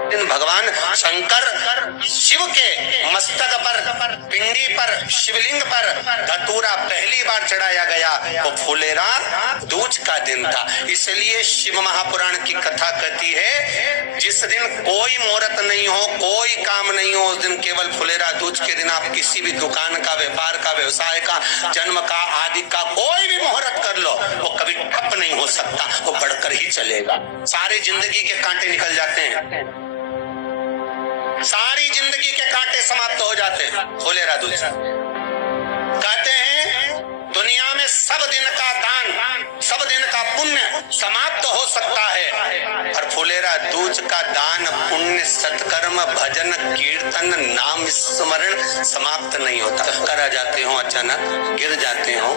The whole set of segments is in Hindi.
भगवान शंकर शिव के मस्तक पर, पिंडी पर, शिवलिंग पर धतूरा पहली बार चढ़ाया गया वो फुलेरा दूज का दिन था। इसलिए शिव महापुराण की कथा कहती है जिस दिन कोई मुहूर्त नहीं हो, कोई काम नहीं हो, उस दिन केवल फुलेरा दूज के दिन आप किसी भी दुकान का, व्यापार का, व्यवसाय का, जन्म का, आदि का कोई भी मुहूर्त कर लो, वो कभी ठप नहीं हो सकता, वो बढ़कर ही चलेगा। सारी जिंदगी के कांटे निकल जाते हैं, सारी जिंदगी के कांटे समाप्त हो जाते हैं फुलेरा दूज। कहते हैं दुनिया में सब दिन का दान, सब दिन का पुण्य समाप्त हो सकता है, और फुलेरा दूज का दान, पुण्य, सत्कर्म, भजन, कीर्तन, नाम स्मरण समाप्त नहीं होता। करा जाते हो, अचानक गिर जाते हो,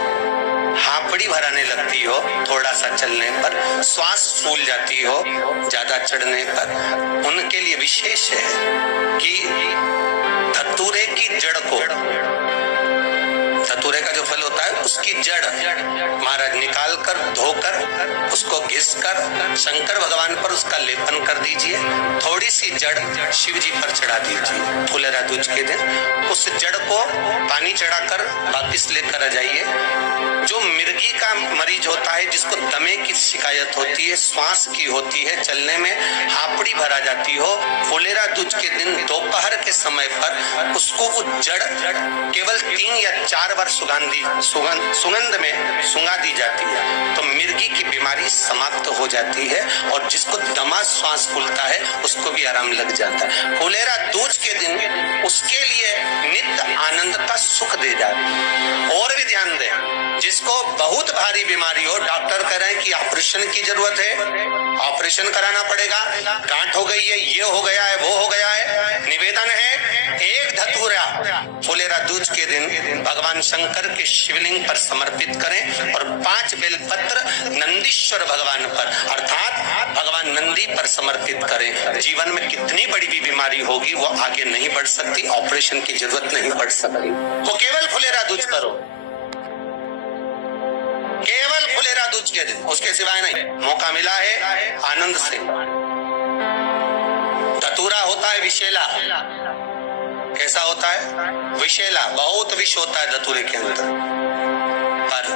हापड़ी भराने लगती हो थोड़ा सा चलने पर, श्वास फूल जाती हो ज्यादा चढ़ने पर, उनके लिए विशेष है कि धतूरे की जड़ को, धतूरे का जो फल होता है उसकी जड़ महाराज निकाल कर, धोकर, उसको घिस कर शंकर भगवान पर उसका लेपन कर दीजिए। थोड़ी सी जड़ शिव जी पर चढ़ा दीजिए फुलेरा दूज के दिन। उस जड़ को पानी चढ़ाकर वापिस लेकर आ जाइए। जो मिर्गी का मरीज होता है, जिसको दमे की शिकायत होती है, श्वास की होती है, चलने में हापड़ी भरा जाती हो, फुलेरा दूज के दिन दोपहर के समय पर उसको वो जड़ केवल 3 या 4 बार सुगंध में सुंगा दी जाती है, तो मिर्गी की बीमारी समाप्त हो जाती है, और जिसको दमा श्वास फूलता है उसको भी आराम लग जाता है। फुलेरा दूज के दिन उसके लिए नित्य आनंद का सुख दे जाता है। और भी ध्यान दें, जिसको बहुत भारी बीमारी हो, डॉक्टर कह रहे हैं कि ऑपरेशन की जरूरत है, ऑपरेशन कराना पड़ेगा, गांठ हो गई है, ये हो गया है, वो हो गया है, निवेदन है एक धतूरा फुलेरा दूज के दिन भगवान शंकर के शिवलिंग पर समर्पित करें, और 5 बेलपत्र नंदीश्वर भगवान पर अर्थात भगवान नंदी पर समर्पित करें। जीवन में कितनी बड़ी भी बीमारी होगी वो आगे नहीं बढ़ सकती, ऑपरेशन की जरूरत नहीं पड़ सकती, वो केवल फुलेरा दूज पर हो, केवल फुलेरा दूज के दिन, उसके सिवाय नहीं। मौका मिला है आनंद से। धतूरा होता है विषैला। कैसा होता है? विषैला, बहुत विष होता है धतूरे के अंदर। पर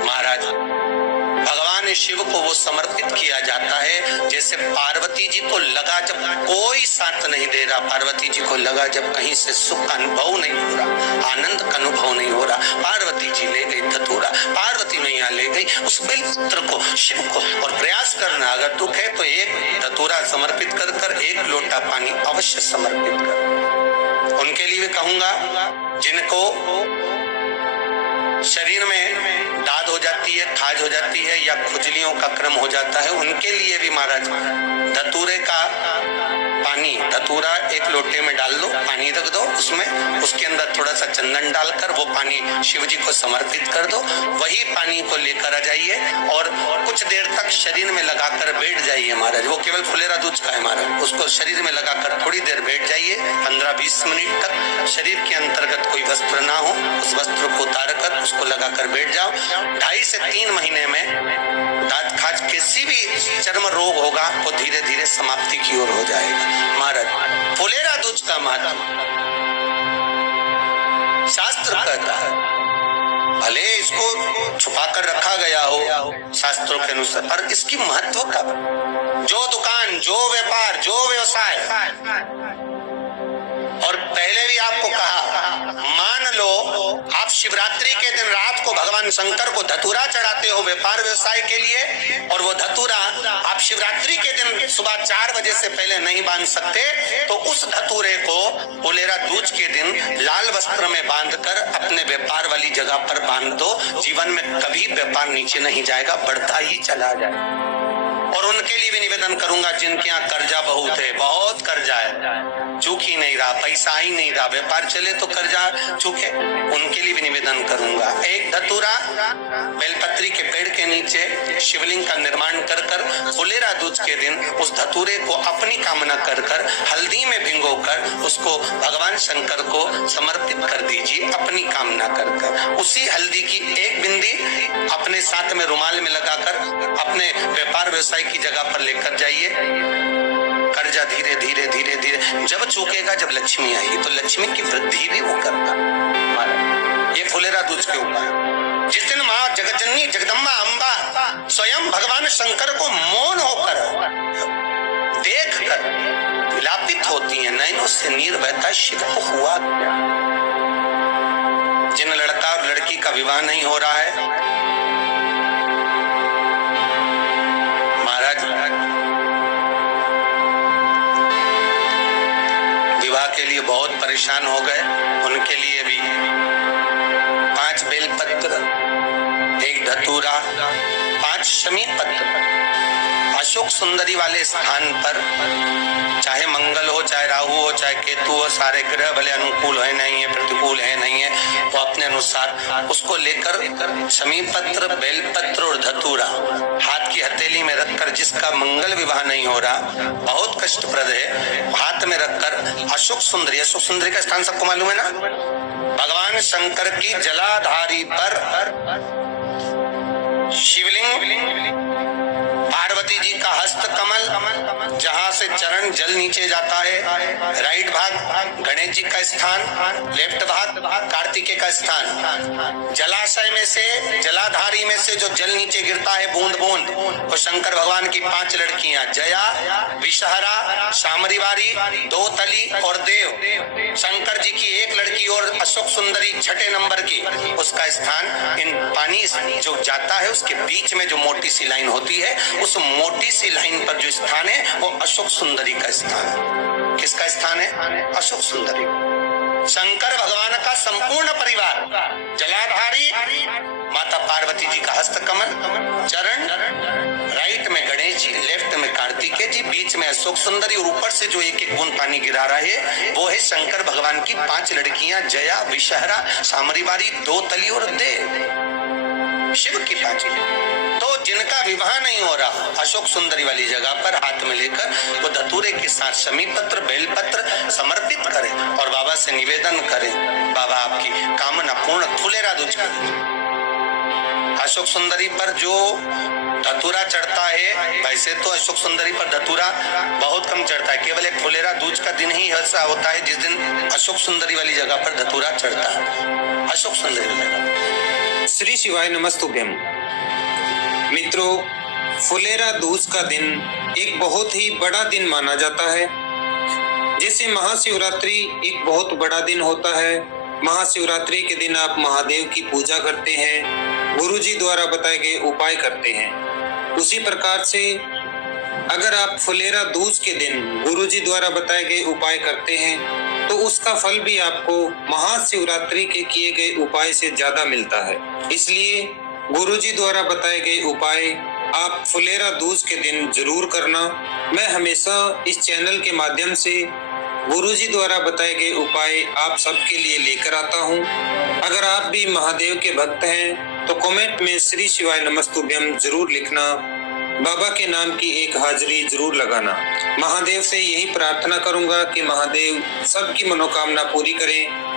महाराज भगवान शिव को वो समर्पित किया जाता है जैसे पार्वती जी को लगा, जब कोई साथ नहीं दे रहा, पार्वती जी को लगा जब कहीं से सुख का अनुभव नहीं हो रहा, आनंद का अनुभव नहीं हो रहा, पार्वती जी ले गई धतूरा, पार्वती मैया ले गई उस बेलपत्र को शिव को। और प्रयास करना, अगर दुख है तो एक धतूरा समर्पित कर कर, एक लोटा पानी अवश्य समर्पित कर। उनके लिए कहूंगा जिनको शरीर में दाद हो जाती है, खाज हो जाती है, या खुजलियों का क्रम हो जाता है, उनके लिए भी महाराज धतूरे का पानी, धतूरा एक लोटे में डाल दो, पानी रख दो उसमें, उसके अंदर थोड़ा सा चंदन डालकर वो पानी शिव जी को समर्पित कर दो। वही पानी को लेकर आ जाइए और कुछ देर तक शरीर में लगाकर बैठ जाइए महाराज। वो केवल फुलेरा दूज का है महाराज, उसको शरीर में लगाकर थोड़ी देर बैठ जाइए, 15-20 मिनट तक। शरीर के अंतर्गत कोई वस्त्र ना हो, उस वस्त्र को उतार कर उसको लगाकर बैठ जाओ। 2.5 से 3 महीने में दांत खाज किसी भी चर्म रोग होगा वो धीरे धीरे समाप्ति की ओर हो जाएगा। महाराज फुलेरा दूज का महत्व शास्त्र कहता है, भले इसको छुपा कर रखा गया हो शास्त्रों के अनुसार, पर इसकी महत्व का, जो दुकान, जो व्यापार, जो व्यवसाय, और पहले भी आपको कहा, मान लो आप शिवरात्रि के दिन रात को भगवान शंकर को धतूरा चढ़ाते हो व्यापार व्यवसाय के लिए, और वो धतूरा आप शिवरात्रि के दिन सुबह 4 बजे से पहले नहीं बांध सकते, तो उस धतूरे को फुलेरा दूज के दिन लाल वस्त्र में बांधकर अपने व्यापार वाली जगह पर बांध दो। जीवन में कभी व्यापार नीचे नहीं जाएगा, बढ़ता ही चला जाए। और उनके लिए भी निवेदन करूंगा जिनके यहाँ कर्जा बहुत है, बहुत कर्जा है, चूक ही नहीं रहा, पैसा ही नहीं रहा, व्यापार चले तो कर्जा चूके, उनके लिए भी निवेदन करूंगा। एक धतूरा बेलपत्री के पेड़ के नीचे शिवलिंग का निर्माण कर कर फुलेरा दूज के दिन उस धतूरे को अपनी कामना कर कर हल्दी में भिंगो कर उसको भगवान शंकर को समर्पित कर दीजिए अपनी कामना कर कर। उसी हल्दी की एक बिंदी अपने साथ में रुमाल में लगाकर अपने व्यापार व्यवसाय की जगह पर लेकर जाइए, कर्जा धीरे धीरे धीरे धीरे, जब चूकेगा जब लक्ष्मी आएगी तो लक्ष्मी की वृद्धि भी वो करता। ये फुलेरा दूज के ऊपर जिस दिन माँ जगतजननी जगदम्बा अम्बा स्वयं भगवान शंकर को मौन होकर देखकर विलापित होती है, नैनों से नीर बहता शिव को हुआ क्या। जिन लड़का और लड़की का विवाह नहीं हो रहा है, महाराज विवाह के लिए बहुत परेशान हो गए, उनके लिए भी 5 बेलपत्र, 1 धतूरा, 5 शमी पत्र अशोक सुंदरी वाले स्थान पर, चाहे मंगल हो, चाहे राहु हो, चाहे केतु हो, सारे ग्रह भले अनुकूल है नहीं है, प्रतिकूल है नहीं है, वो अपने अनुसार उसको लेकर शमी पत्र, बेलपत्र और धतूरा हाथ की हथेली में रखकर, जिसका मंगल विवाह नहीं हो रहा, बहुत कष्टप्रद है, हाथ में रखकर अशोक सुंदरी का स्थान सबको मालूम है ना, भगवान शंकर की जलाधारी पर शिवलिंग, पार्वती जी का हस्त कमल, जहां से चरण जल नीचे जाता है, राइट भाग गणेश जी का स्थान, लेफ्ट भाग कार्तिकेय का स्थान, जलाशय में से, जलाधारी में से जो जल नीचे गिरता है बूंद बूंद, वो शंकर भगवान की 5 लड़कियां, जया, विषहरा, शामरीवारी, दोतली और देव, शंकर जी की 1 लड़की और अशोक सुंदरी 6ठे नंबर की, उसका स्थान इन पानी जो जाता है उसके बीच में जो मोटी सी लाइन होती है, उस मोटी सी लाइन पर जो स्थान है वो अशोक सुंदरी का स्थान है। किसका स्थान है? अशोक सुंदरी। शंकर भगवान का संपूर्ण परिवार, जलाधारी माता पार्वती जी का हस्त कमल, चरण राइट में गणेश जी, लेफ्ट में कार्तिकेय जी, बीच में अशोक सुंदरी और ऊपर से जो 1-1 बूंद पानी गिरा रहा है वो है शंकर भगवान की 5 लड़कियां, जया, विषहरा, शामरीवारी, दोतली और देव, शिव की 5। तो जिनका विवाह नहीं हो रहा, अशोक सुंदरी वाली जगह पर हाथ में लेकर वो धतूरे के साथ शमी पत्र, बेलपत्र समर्पित करें और बाबा से निवेदन करें, बाबा आपकी कामना पूर्ण, फुलेरा दूज करें। अशोक सुंदरी पर जो धतूरा चढ़ता है, वैसे तो अशोक सुंदरी पर धतूरा बहुत कम चढ़ता है, केवल एक फुलेरा दूज का दिन ही ऐसा होता है जिस दिन अशोक सुंदरी वाली जगह पर धतूरा चढ़ता है। अशोक सुंदरी श्री शिवाय नमस्तुभ्यम। मित्रों, फुलेरा दूज का दिन एक बहुत ही बड़ा दिन माना जाता है। जैसे महाशिवरात्रि एक बहुत बड़ा दिन होता है, महाशिवरात्रि के दिन आप महादेव की पूजा करते हैं, गुरुजी द्वारा बताए गए उपाय करते हैं। उसी प्रकार से अगर आप फुलेरा दूज के दिन गुरुजी द्वारा बताए गए उपाय करते हैं तो उसका फल भी आपको महाशिवरात्रि के किए गए उपाय से ज्यादा मिलता है। इसलिए गुरुजी द्वारा बताए गए उपाय आप फुलेरा दूज के दिन जरूर करना। मैं हमेशा इस चैनल के माध्यम से गुरुजी द्वारा बताए गए उपाय आप सबके लिए लेकर आता हूं। अगर आप भी महादेव के भक्त हैं तो कमेंट में श्री शिवाय नमस्तुभ्यम जरूर लिखना, बाबा के नाम की एक हाजिरी जरूर लगाना। महादेव से यही प्रार्थना करूंगा कि महादेव सबकी मनोकामना पूरी करें।